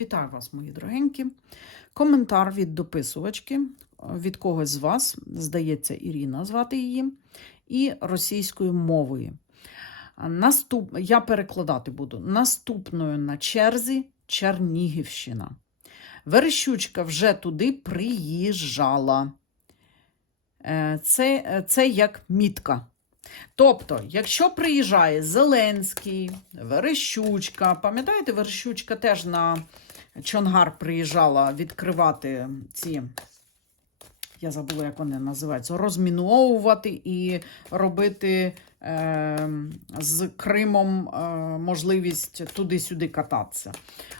Вітаю вас, мої дорогенькі. Коментар від дописувачки, від когось з вас, здається, Ірина звати її, і російською мовою. Наступ... Я перекладати буду. Наступною на черзі Чернігівщина. Верещучка вже туди приїжджала. Е, Це, це як мітка. Тобто, якщо приїжджає Зеленський, Верещучка, пам'ятаєте, Верещучка теж на Чонгар приїжджала відкривати ці, я забула, як вони називаються, розміновувати і робити е, з Кримом е, можливість туди-сюди кататися.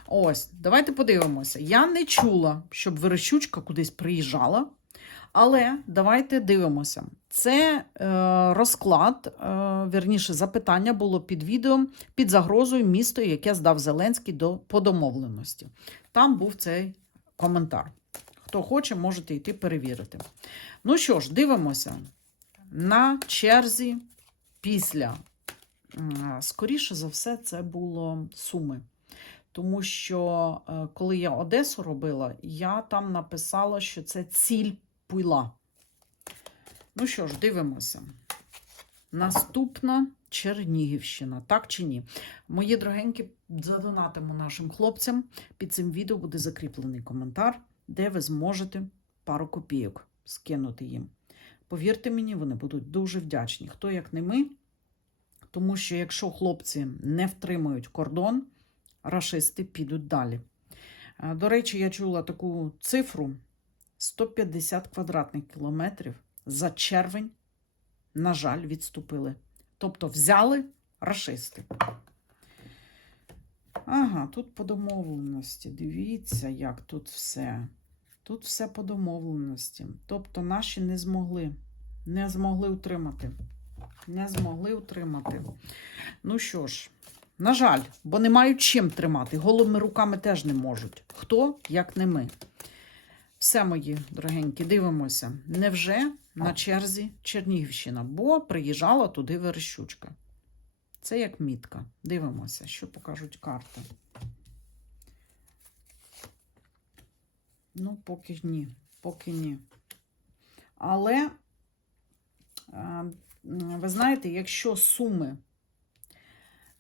Ось, давайте подивимося. Я не чула, щоб Верещучка кудись приїжджала. Але давайте дивимося. Це е, розклад, е, вірніше, запитання було під відео під загрозою місто, яке здав Зеленський до по домовленості. Там був цей коментар. Хто хоче, можете йти перевірити. Ну що ж, дивимося. На черзі після, скоріше за все, це було Суми. Тому що е, коли я Одесу робила, я там написала, що це ціль пила. Ну що ж, дивимося. Наступна Чернігівщина, так чи ні? Мої дорогенькі, задонатимо нашим хлопцям. Під цим відео буде закріплений коментар, де ви зможете пару копійок скинути їм. Повірте мені, вони будуть дуже вдячні. Хто як не ми, тому що якщо хлопці не втримують кордон, рашисти підуть далі. Е, До речі, я чула таку цифру. 150 квадратних кілометрів за червень, на жаль, відступили. Тобто взяли рашисти. Ага, тут по домовленості. Дивіться, як тут все. Тут все по домовленості. Тобто наші не змогли. Не змогли утримати. Не змогли утримати. Ну що ж, на жаль, бо не мають чим тримати. Голими руками теж не можуть. Хто, як не ми. Все, мої дорогенькі, дивимося. Невже на черзі Чернігівщина? Бо приїжджала туди Верещучка. Це як мітка. Дивимося, що покажуть карти. Ну, поки ні. Поки ні. Але, е, ви знаєте, якщо суми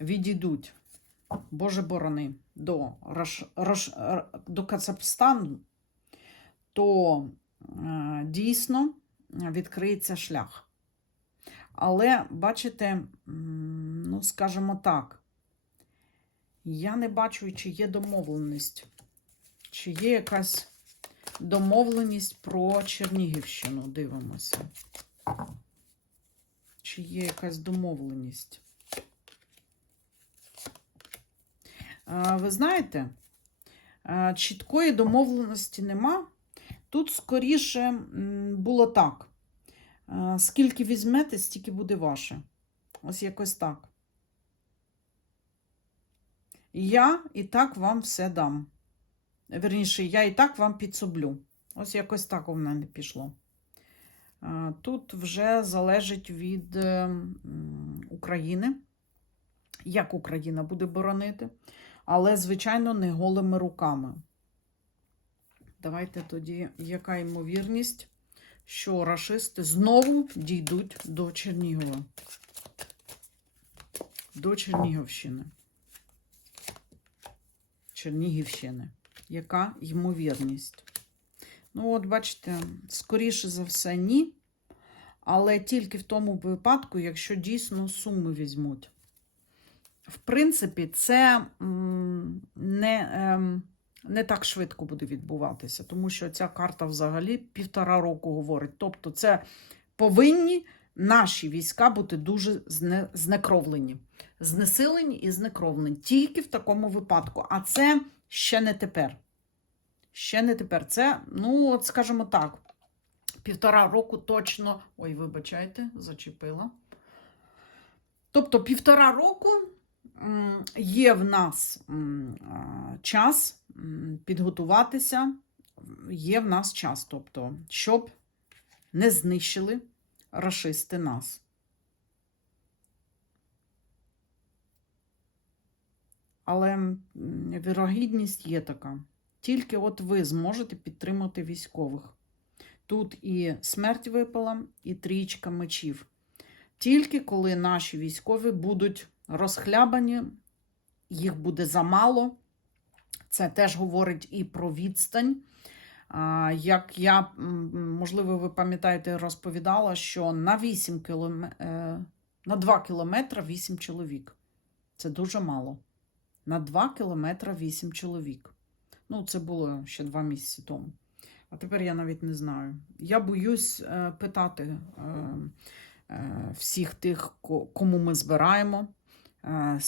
відійдуть, Боже борони, до, Рош, Рош, до Кацапстану, то е, дійсно відкриється шлях. Але, бачите, ну, скажімо так, я не бачу, чи є домовленість, чи є якась домовленість про Чернігівщину. Дивимося. Чи є якась домовленість? Е, Ви знаєте, е, чіткої домовленості нема. Тут скоріше було так. Е, Скільки візьмете, стільки буде ваше. Ось якось так. Я і так вам все дам. Верніше, я і так вам підсоблю. Ось якось так у мене пішло. Е, Тут вже залежить від е, України, як Україна буде боронити, але, звичайно, не голими руками. Давайте тоді, яка ймовірність, що рашисти знову дійдуть до Чернігова. До Чернігівщини. Чернігівщини. Яка ймовірність? Ну, от, бачите, скоріше за все, ні. Але тільки в тому випадку, якщо дійсно суми візьмуть. В принципі, це не. Не так швидко буде відбуватися, тому що ця карта взагалі півтора року говорить. Тобто, це повинні наші війська бути дуже зне, знекровлені, знесилені і знекровлені. Тільки в такому випадку. А це ще не тепер. Ще не тепер. Це, ну, от скажімо так, півтора року точно. Ой, вибачайте, зачепила. Тобто, півтора року є в нас час підготуватися, є в нас час, тобто, щоб не знищили рашисти нас. але вірогідність є така. Тільки от ви зможете підтримати військових. Тут і смерть випала, і трічка мечів. Тільки коли наші військові будуть розхлябані, їх буде замало. Це теж говорить і про відстань. Як я, можливо, ви пам'ятаєте, розповідала, що на 8 кілом... е, на 2 кілометри 8 чоловік. Це дуже мало. На 2 кілометри 8 чоловік. Ну, це було ще 2 місяці тому. А тепер я навіть не знаю. Я боюсь е, питати е, всіх тих, кому ми збираємо. Е,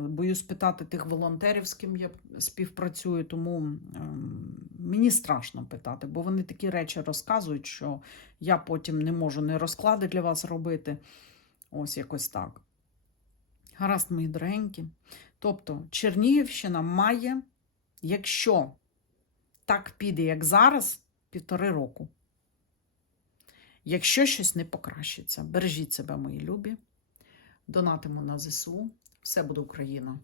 Боюсь питати тих волонтерів, з ким я співпрацюю, тому ем, мені страшно питати, бо вони такі речі розказують, що я потім не можу не розклади для вас робити. Ось якось так. Гаразд, мої дорогенькі. Тобто, Чернігівщина має, якщо так піде, як зараз, півтори року. Якщо щось не покращиться, бережіть себе, мої любі. Донатимо на ЗСУ. Все буде Україна!